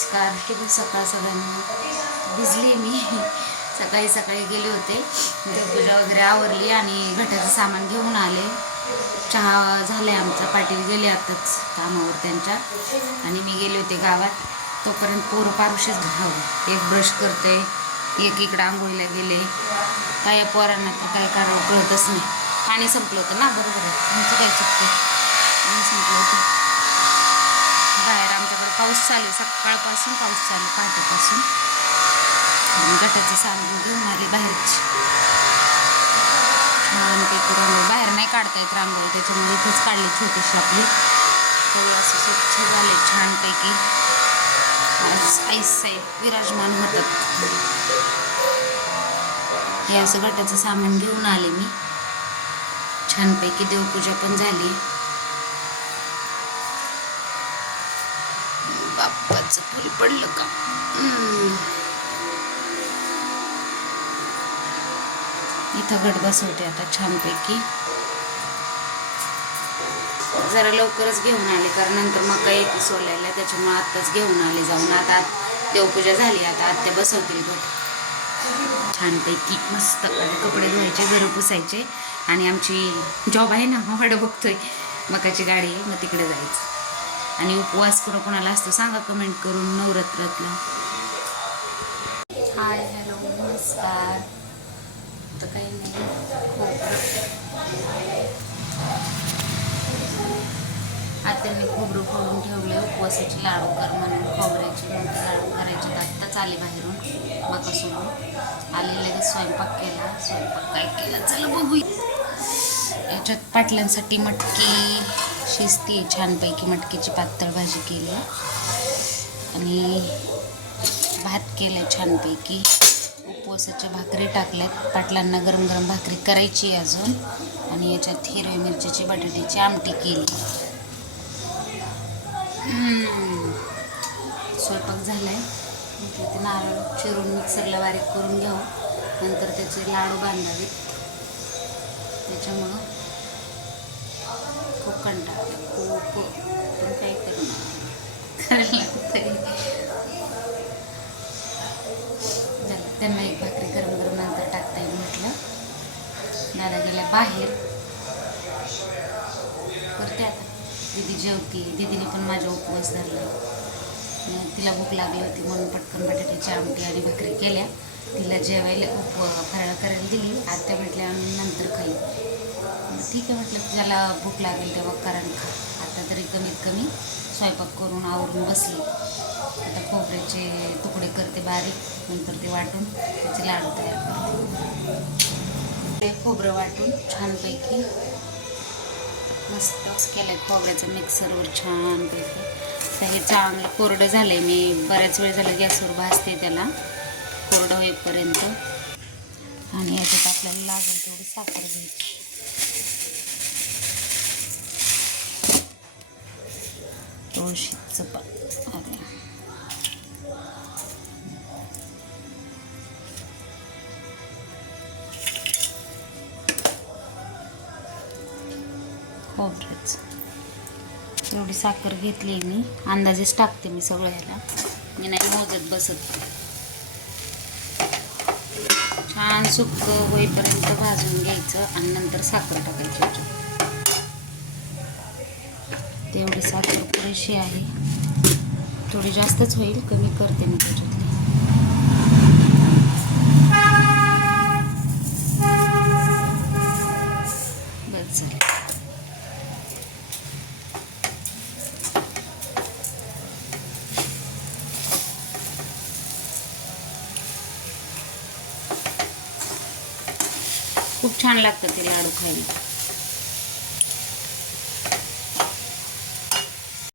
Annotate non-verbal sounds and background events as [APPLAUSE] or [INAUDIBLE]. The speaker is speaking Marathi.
नमस्कार. किती सकाळ सगळ्यांना भिजली मी. सकाळी सकाळी गेले होते. म्हणजे देवपूजा वगैरे आवरली आणि घटाचं सामान घेऊन आले. चहा झाले आमचं. पाटील गेले आताच कामावर त्यांच्या. आणि मी गेले होते गावात. तोपर्यंत पोरं पारुशीच भाऊ एक ब्रश करते एक इकडं आंघोळीला गेले. काय पोरांना तर काय करावं कळतच नाही. पाणी संपलं होतं ना? बरोबर आहे. तुमचं काय चुकते पाणी संपलं होतं. पाऊस चालू सकाळपासून पाऊस चालू पहाटेपासून. आणि गटाचं सामान घेऊन आली बाहेरची. छान पैकी रांगोळी बाहेर नाही काढता येत रांगोळी. त्याच्यामुळे इथेच काढली छोटीशी आपली. सगळं असं स्वच्छ झाले छानपैकी. आज आईस साहेब विराजमान होतात. हे असं गटाचं सामान घेऊन आले मी. छानपैकी देवपूजा पण झाली. बाप्पाचं फुल पडलं का? इथं गट बसवते आता छानपैकी. जरा लवकरच घेऊन आले कारण नंतर मग काही येते सोलायला त्याच्यामुळे आत्ताच घेऊन आले जाऊन. आता आत- देवपूजा झाली आता आत्या बसवतील गट. छानपैकी मस्त कपडे धुवायचे घरं पुसायचे. आणि आमची जॉब आहे ना [LAUGHS] वाट बघतोय. मकाची गाडी आहे मग तिकडे जायचं. आणि उपवास कोणा कोणाला असतो सांगा कमेंट करून नवरात्रातला. हाय हॅलो नमस्कार. तर काही नाही. आत्यांनी खोबरं फोडून ठेवले उपवासाचे लाडू कर म्हणून खोबऱ्याचे मोठे लाडू करायचे. आत्ताच आले बाहेरून मका सोडून आले लगेच स्वयंपाक केला. स्वयंपाक काय केला? चला बघू याच्यात पाटल्यांसाठी मटकी शिजती आहे छानपैकी मटकीची पातळ भाजी केली. आणि भात केला छानपैकी. उपवासाच्या भाकरी टाकल्यात. पाटलांना गरम गरम भाकरी करायची आहे अजून. आणि याच्यात हिरवी मिरच्याची बटाट्याची आमटी केली. स्वयंपाक झालाय. आहे ते नारळ चिरून मिक्सरला बारीक करून घेऊ. नंतर त्याचे लाडू बांधावेत. त्याच्यामुळं कंटाळा. खूप पण काय करणार करायला झालं त्यांना एक भाकरी गरम गरम नंतर टाकता येईल म्हटलं. दादा गेल्या बाहेर. करते आता. दीदी जेवती. दीदीने पण माझा उपवास धरला. मग तिला भूक लागली होती म्हणून पटकन बटाट्याची आमटी आणि भाकरी केल्या. तिला जेवायला उप फराळ करायला दिली. आत्या म्हटल्या आम्ही नंतर खाईल. ठीक आहे म्हटलं ज्याला भूक लागेल तेव्हा कारण खा. आता तरी कमीत कमी स्वयंपाक करून आवरून बसली. आता खोबऱ्याचे तुकडे करते बारीक नंतर ते वाटून त्याचे लाडू तयार करते. खोबरं वाटून छानपैकी मस्त केलं आहे खोबऱ्याचं मिक्सरवर छानपैकी. तर हे चांगलं कोरडं झालं आहे मी बऱ्याच वेळ झालं गॅसवर भाजते त्याला. कोरडं होईपर्यंत. आणि याच्यात आपल्याला लागेल तेवढी साखर घ्यायची. तुळशीचं पण अरे. हो एवढी साखर घेतली मी. अंदाजेच टाकते मी सगळ्याला. मी नाही मोजत बसत. छान सुक्क होईपर्यंत भाजून घ्यायचं आणि नंतर साखर टाकायची तेवढी साखर पुरेशी आहे. थोडी जास्तच होईल कमी करते मी त्याच्यातली बस झालं खूप छान लागतं ते लाडू खायला.